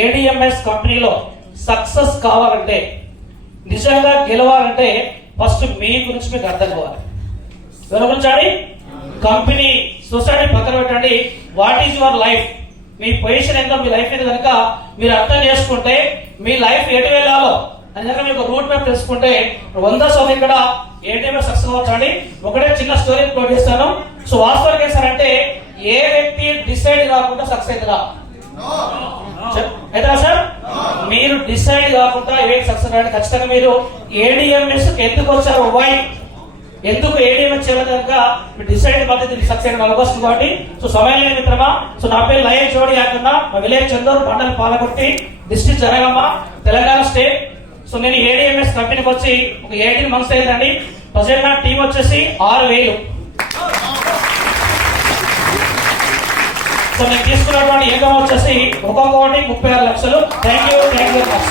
ADMS కంపెనీలో success కావాలంటే, నిజంగా గెలవాలంటే ఫస్ట్ మీ గురించి మీకు అర్థం కావాలి. ఎవరి గురించి అండి? కంపెనీ, సొసైటీ పక్కన పెట్టండి. What is your life? Me position ఏంటో, మీ లైఫ్ ఏదో కనుక మీరు అర్థం చేసుకుంటే మీ లైఫ్ ఎటు వెళ్ళాలో అని మీకు రూట్ మ్యాప్ తెలుసుకుంటే 100% ఇక్కడ ఏటీఎంఎస్ సక్సెస్ అవుతాండి. ఒకటే చిన్న స్టోరీ కోట్ చేస్తాను. సో వాస్తవానికి ఏం సార్ అంటే, ఏ వ్యక్తి డిసైడ్ కాకుండా సక్సెస్ అవుతుందా? అవుతుందా సార్? మీరు డిసైడ్ కాకుండా ఏ సక్సెస్ అంటే ఖచ్చితంగా మీరు ఏడిఎంఎస్ ఎందుకు వచ్చారు, వై, ఎందుకు ఏడిఎంఎస్ చేయాలి కనుక మీరు డిసైడ్ పద్ధతి సక్సెస్ అయిన వాళ్ళకి వస్తుంది కాబట్టి. సో సమయం లేని మిత్రమా, సో నా పేరు లయ జోడి కాకుండా మా విలేజ్ చందూరు, మండలం Palakurthi, district Janagama, Telangana state. So నేను ఏడిఎంఎస్ కంపెనీకి వచ్చి ఒక 18 months అయిందండి. ప్రజెంట్ నా టీం వచ్చేసి 6,000. సో నేను తీసుకున్నటువంటి ఇన్కమ్ వచ్చేసి ఒక్కొక్కటి 36 లక్షలు. Thank you very much.